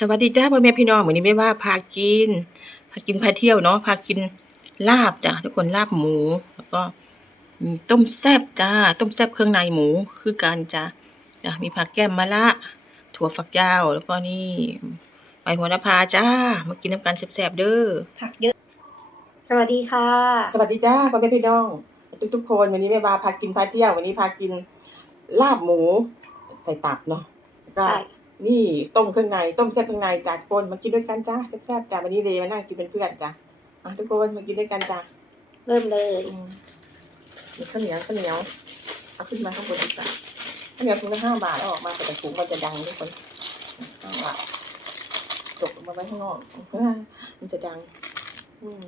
สวัสดีจ้าพ่อแม่พี่น้องวันนี้ไม่ว่าพากิน พากินพาเที่ยวเนาะพากินลาบจ้ะทุกคนลาบหมู แล้วก็มีต้มแซ่บจ้าต้มแซ่บเครื่องในหมูคือกันจ้ะจ้ะมีผักแก้มมะละถั่วฝักยาวแล้วก็นี่ใบโหัวละพาจ้ามากินน้ำกันแซ่บๆเด้อผักเยอะ สวัสดีค่ะ สวัสดีจ้าพ่อแม่พี่น้อง ทุกทุกๆคนวันนี้แม่วาพากินพาเที่ยววันนี้พากินลาบหมู ใส่ตับเนาะแล้วก็ใช่ นี่ต้มเครื่องในต้มแซ่บเครื่องในจ้าทุกคนมากินด้วยกันจ้าแซ่บๆจ้าวันนี้เลยมานั่งกินเป็นเพื่อนจ้าอะทุกคนมากินด้วยกันจ้าเริ่มเลยอืมมีข้าวเหนียวข้าวเหนียวเอาขึ้นมาข้างบนดีกว่าข้าวเหนียวถุงละห้าบาทแล้วออกมาแต่ถุงมันจะดังทุกคนห้าบาทตกมาไว้ข้างนอกมันจะดังอืม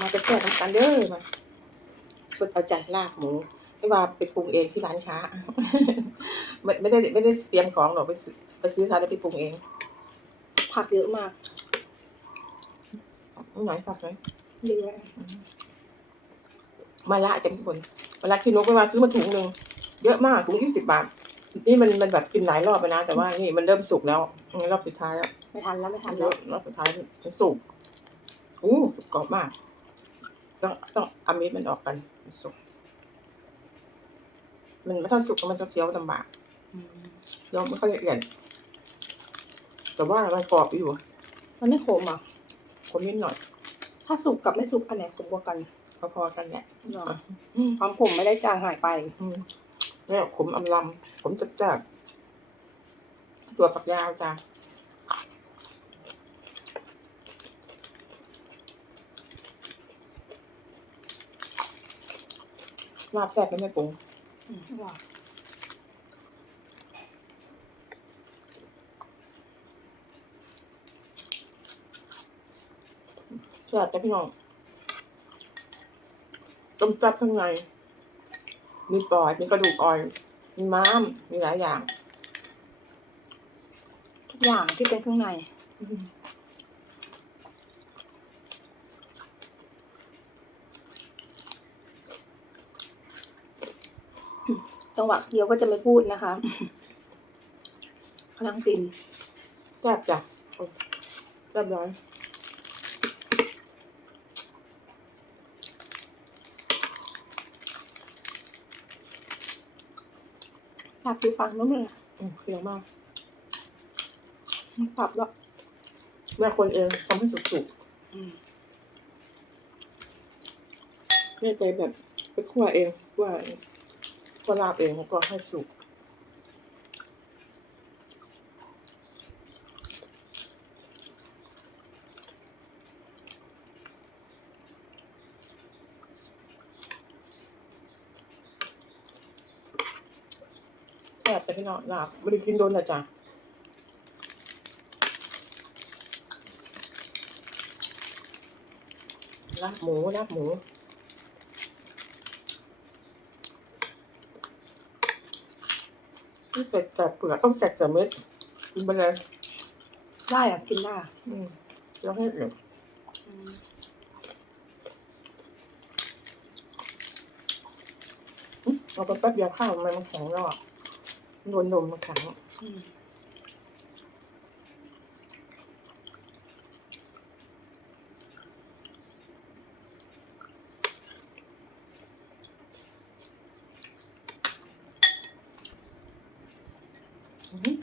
มาจะแซ่บน้ำกันเด้อมาสดเอาใจลาบหมูไม่ว่าไปปรุงเองที่ร้านค้า ไม่ไม่ได้ไม่ได้เตรียมของหรอกไปซื้อไปซื้อเขาแล้วไปปรุงเองผักเยอะมากหน่อยฝากหน่อยเยอะมาละจะเป็นคนมาละที่นกไปมาซื้อมาถุงหนึ่งเยอะมากถุงยี่สิบบาท นี่มันมันแบบกินหลายรอบไปนะ แต่ว่านี่มันเริ่มสุกแล้วอืมรอบสุดท้ายแล้วไม่ทันแล้วไม่ทันรแล้อวบรอบสุดท้ายมันสุกอู้กรอบมาก ต้องต้องเอามีดมันออกกันมันสุกมันไม่ต้องสุกมันจะเคี้ยวลำบากอืม เคี้ยวไม่ค่อยละเอียด แต่ว่ามันกรอบอยู่ มันไม่ขมอะคนนิดหน่อย ถ้าสุกกับไม่สุกอันไหนขมกว่ากันพอๆกันแหละหรออืมความขมไม่ได้จางหายไปอืมเนี่ยขมอำลำขมจัดจัดๆตัวฝักยาวจ้าลาบแซ่บไม่ไม่ปรุงอืม หรอแซ่บจ้ะพี่น้องต้มแซ่บข้างใน มีปอด มีกระดูกอ่อน มีม้าม มีหลายอย่าง ทุกอย่างที่เป็นเครื่องใน จังหวะเดียวก็จะไม่พูดนะคะกำลังกินแซ่บจ้ะเรียบร้อย อยากดูฟังนู้นเลยอืมเคี้ยวมากปรับแล้วแม่คนเองทำให้สุกอืมๆไม่ไปแบบไปคั่วเองคั่วคั่วลาบเองแล้วก็ให้สุก แซ่บแต่พี่น้องลาบไม่ได้กินโดนนะจ๊ะลาบหมูลาบหมูที่เสร็จแต่เปลือกต้องเสร็จแต่เม็ดกินไปเลยได้อะกินได้อืมแล้วให้เอียดอืมเอาไปแป๊บเดียวข้าวมันมันแข็งแล้วอะ โดนนมมันแข็งอืม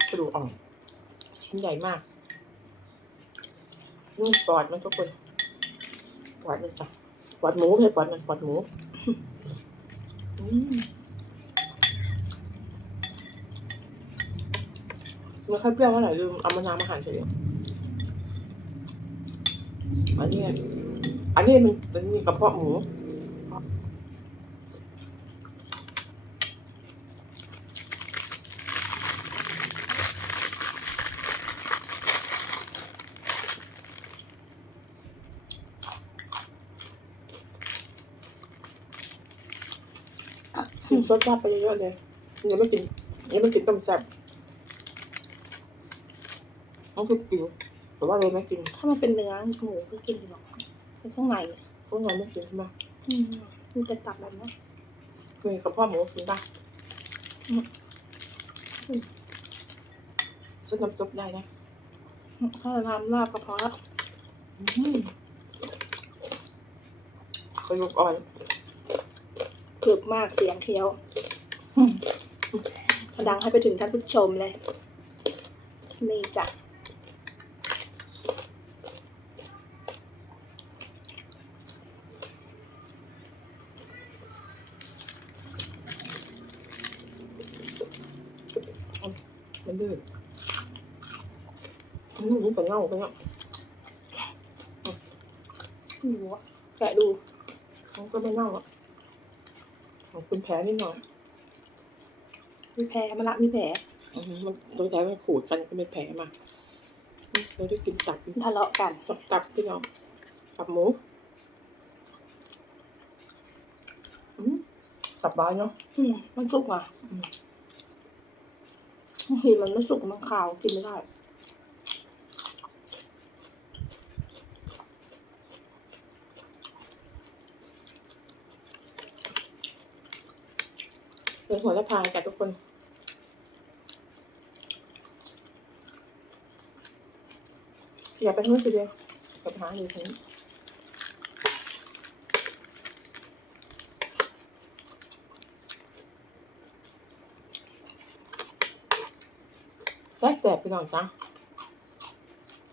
กระดูกอ่อน ชิ้นใหญ่มากนี่ปอดมันทุกคนปอดมันจ้ะปอดหมูไม่ใช่ปอดมันปอดหมู อืม ไม่ค่อยเปรี้ยวเท่าไหร่ลืมเอามะนาวมาหั่นเฉยอันนี้อันนี้มันมันมีกระเพาะหมูกินซดลาบไปเยอะๆเลยยังไม่กินยังไม่กินต้มแซ่บ ต้องคิดกินแต่ว่าเลยไม่กินถ้ามันเป็นเนื้อหมูก็กินหรอกเป็นข้างในอะเพราะงั้นไม่กินใช่ไหมอืมมันจะตับแบบนี้เคยกับพ่อหมูกินป่ะซดน้ำซุปได้นะอถ้าทำลาบกระเพาะกระดูกอ่อนกรึบมากเสียงเคี้ยวดังให้ไปถึงท่านผู้ชมเลย นี่จ้ะ มันดื้ออืมนี่เป็นเน่าไปเนี่ยดูอะแกะดูมันก็ไม่เน่าอะของคุณแพ้นิดหน่อยมีแผลมาละมีแผลอืมมันโดยใช้มันขูดกันก็เป็นแผลมาอืมเราได้กินตับทะเลาะกันตับตับพี่น้องตับหมูอืมตับบานเนาะอืมมันสุกอะอืม บางทีมันไม่สุกมันขาวกินไม่ได้เป็นหัวละพายกับทุกคนอย่าไปทั้งทีเดียวกับหาอยู่ทั้ แซ่บแสบพี่น้องจ้ะ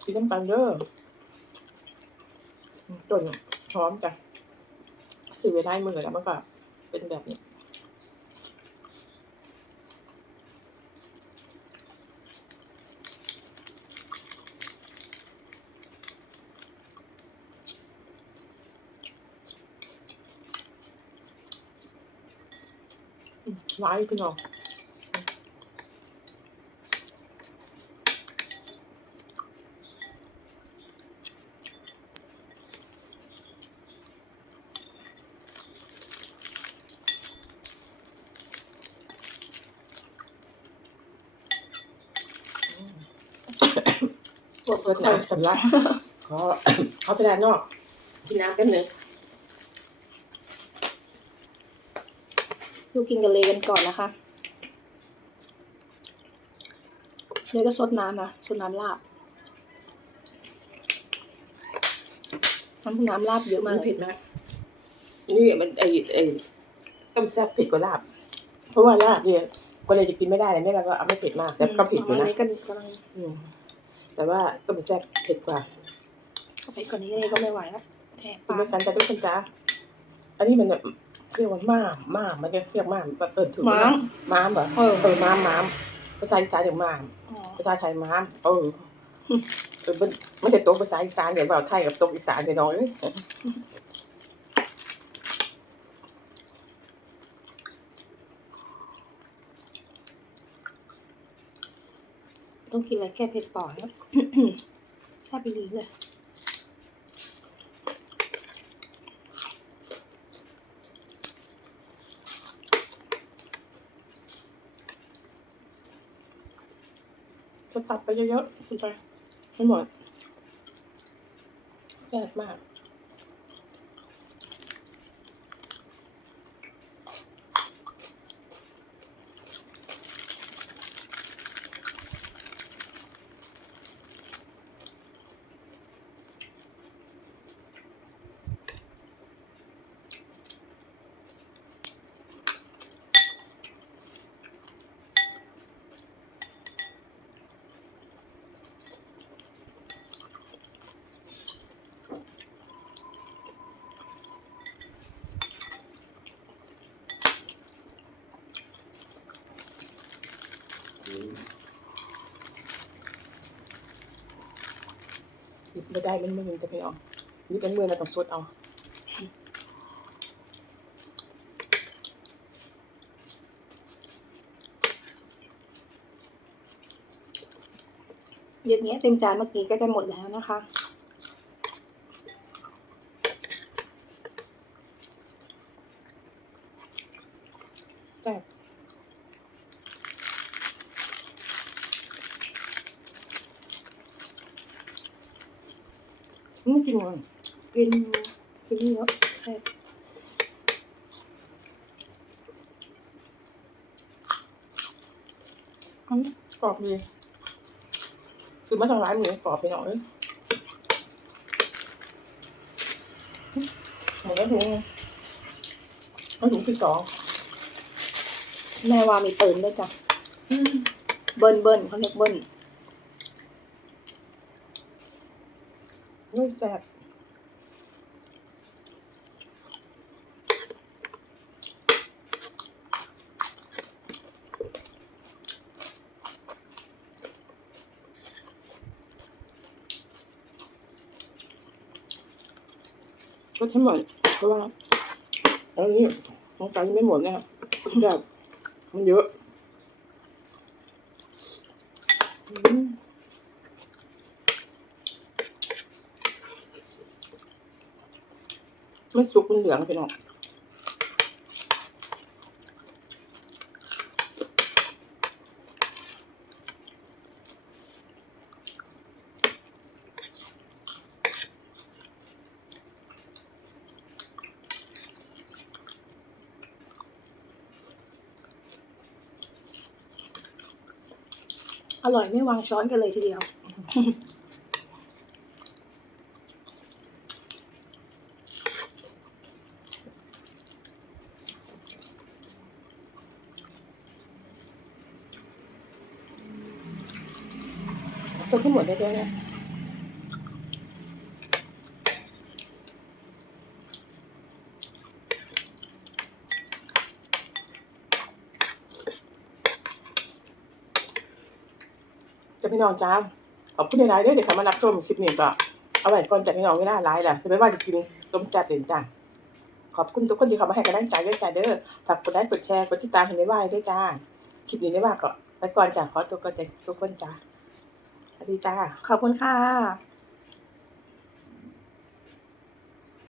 กินน้ำกันเด้ออืมต้นพร้อมจ้ะสื่อไว้ได้มือแล้วมันก็เป็นแบบนี้ร้ายพี่น้อง พวกเกิดน้ำสำลักขอขอไปด้านนอก กินน้ำแป๊บนึงดูกินกันเลยกันก่อนนะคะเดี๋ยวก็ซดน้ำนะซดน้ำลาบ น้ำน้ำลาบเยอะมัมานกเผ็ดมากนี่มันไอไอต้มแซ่บเผ็ดกว่าลาบ เพราะว่าลาบเนี่ยก็เลยจะกินไม่ได้เลยแม่เราก็เอาไม่เผ็ดมากแต่ก็เผ็ดอยู่อันะ แต่ว่าต้มแซ่บเผ็ดกว่าเข้าไปก่อนนี้เลยก็ไม่ไหวแล้วแทบคุณปาแม่กกันจะด้วยคุณจ้าอันนี้มันแบบเรียกว่าม่ามม่ามมันเรียกม่ามแบบเปิดถึงม้ามม้ามเหรอเออเออม้ามม้ามภาษาอีสานเรียกม่ามอ๋อภาษาไทยม้ามเออเออมันมันจะตรงภาษาอีสานอย่างแบบไทยกับตรงอีสานเนี่ยน้องเอ้ย ต้องกินอะไรแก้เผ็ดต่อแล้วแซ่บไปเลยเลยจะตับไปเยอะๆคุณไปให้หมดแซ่บมาก บไม่ได้เป็นมือจะไปเอานี่เป็นมือเราต้องสดเอาเย็นนี้เต็มจานเมื่อกี้ก็จะหมดแล้วนะคะ แซ่บอืมกินมัน กินกินเยอะแซ่บอืมกรอบดีคือมาทางร้านหมูกรอบไปหน่อยหมูกระถุงกระถุงที่สองแม่ว่ามีเติมด้วยจ้ะเบิ้ลเบิ้ลเขาเรียกเบิ้ลด้วยแซ่บ ก็ทั้งหมดเพราะว่าอันนี้ของการไม่หมดนะครับแบบมันเยอะมไม่สุกมันเหลืองไปหน้อง อร่อยไม่วางช้อนกันเลยทีเดียว ตัวขึ้นหมดได้ด้วยนะ จะพี่น้องจ้าขอบคุณในไลน์ด้วยเดี๋ยวเขามารับชมคลิปนี้ก็เอาไว้ก่อนจากพี่น้องไม่น่าไลน์แหละจะไม่ว่าจะกินต้มแซ่บเด่นจ้าขอบคุณทุกคนที่เขามาให้กำลังใจด้วยจ้าเด้อฝากกดไลค์กดแชร์กดติดตามให้ในว่าด้วยจ้าคลิปนี้ไม่ว่าก็ไปก่อนจ้าขอตัวก็จะทุกคนจ้าสวัสดีจ้าขอบคุณค่ะ